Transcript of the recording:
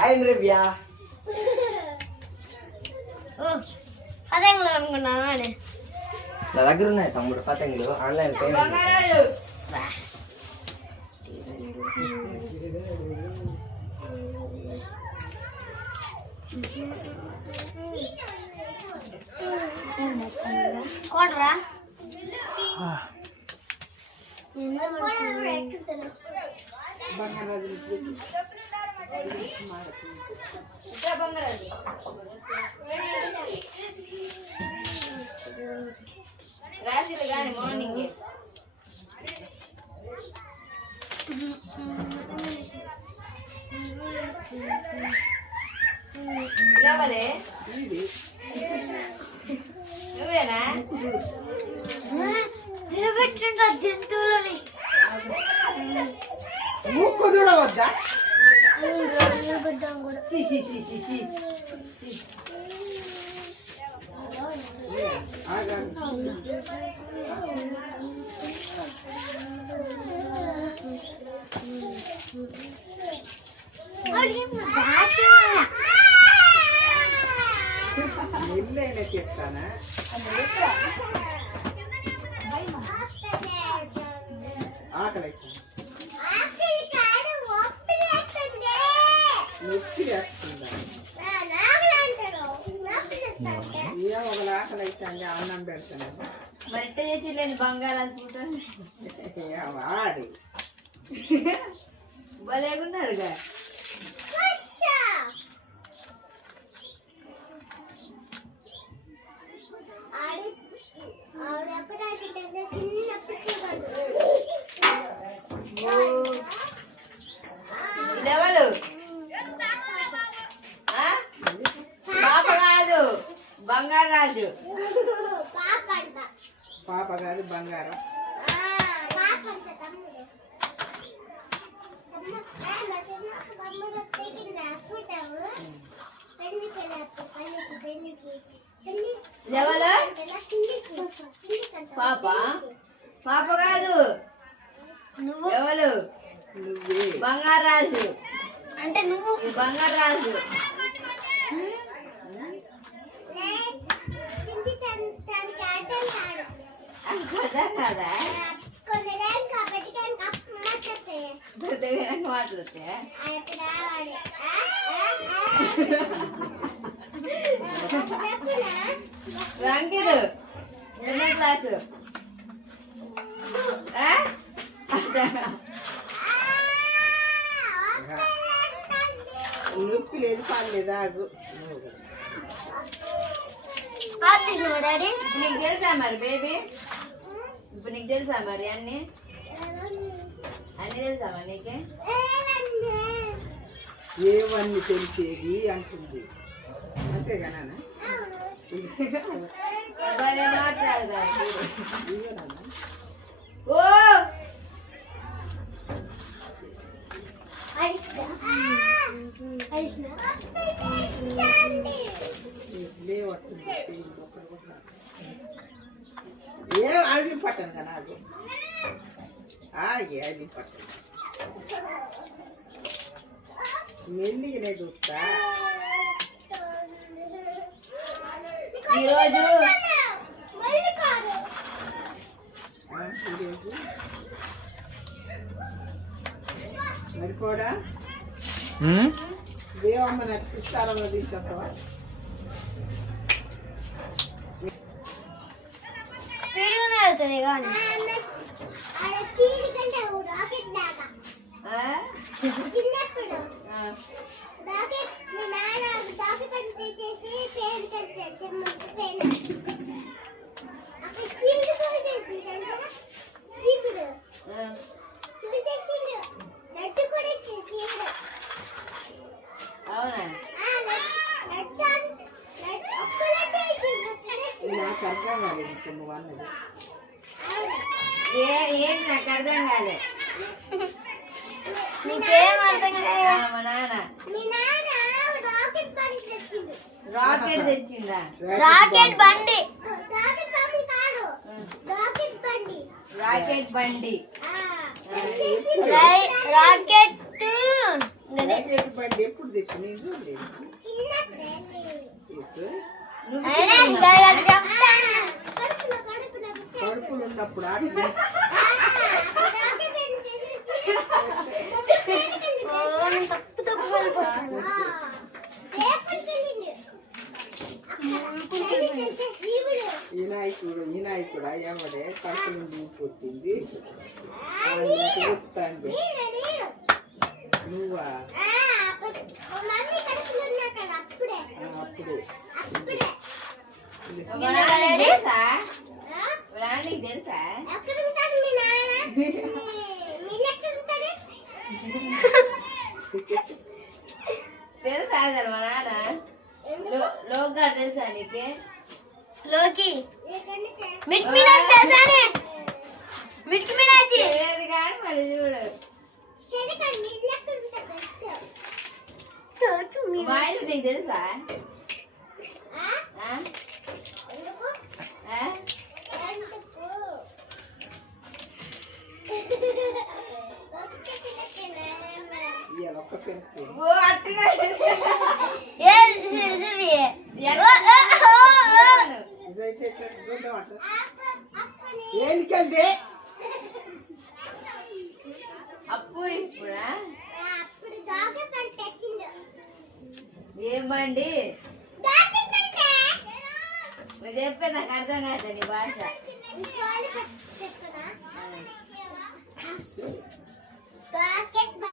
Hi రివ్యా పతంగులు అనుకున్నాను అని నా దగ్గర ఉన్నాయి తమ్ముడు పతంగులు ఆన్లైన్ పేమెంట్ కోటరా రాసిలు కానీ మార్నింగ్ రావాలే నువ్వేనా నిలబెట్టిన జంతువులని ముక్కు చూడవద్దా నిలబెట్టాం కూడా ఎల్లైనా చెప్తానా ఆకలి నొప్పి వేస్తుందా ఏం ఒక ఆకలి అయితే అన్నం పెడతాను మరి ఎట్ట చేసి లేని బంగారం అనుకుంటాను ఆడి భలేగున్నాడుగా ఇదెవరు పాప కాదు బంగారు రాజు పాప కాదు బంగారం ఎవరు పాప పాప కాదు నువ్వు ఎవరు నువ్వే బంగారు రాజు అంటే నువ్వు బంగారు రాజు కదా కదా మాట్లాడితే రంగిరు ఎన్నో క్లాసు నొప్పి లేదు పర్లేదు ఆగు డాడీ నీకు తెలుసా మరి బేబీ ఇప్పుడు నీకు తెలుసా మరి అన్ని తెలుసా మరి నీకే ఏవన్నీ తెలిసేది అంటుంది అంతేగానా భలే మాట్లాడతారు ఓ ఏ అడిగి పట్టాను కదా అది అది పట్టాను మెల్లిగానే చూస్తా ఈరోజు మరి కూడా దేవమ్మ నాకు ఇస్తారో తీసుకొస్తావా వీడియోనే వెళ్తుంది కానీ అవునా నాకు అర్థం కాలేదు ఇప్పుడు నువ్వు అన్నది ఏంటి నాకు అర్థం కాలే నీకేం అర్థం కాలేదు మా నాన్న రాకెట్ తెచ్చిందా రాకెట్ బండి రాకెట్ బండి రాకెట్ రాకెట్ బండి ఎప్పుడు తెచ్చు నేను చూడలేదు తీసు. అయినా ఇంకా ఒకటి చెప్తాను. కడుపులు ఉన్నప్పుడు ఆటలు ఓ, నేను తప్పు తప్పు వెళ్ళిపోతాను. వినాయకుడా ఎవడే కడుపులు పుట్టింది చెప్తాంది నువ్వా అప్పుడు తెలుసా నీకు తెలుసా తెలుసా అసలు మా నాన్న లోగా తెలుసా నీకు లోకి మిట్ మినాజ్ తెలుసానే? మిట్ మినాజ్ తెలియదు కానీ మళ్ళీ చూడు మా ఇంట్లో నీకు తెలుసా ఆ? ఆ? ఇవాళ ఒక్క పెంపు ఓ అట్టుగా ఏ సిరిసివి ఇదైతే చూద్దామంట ఏంటికంటే అప్పు ఇప్పుడా ఏం బండి నువ్వు చెప్పే నాకు అర్థం కాదు నీ భాష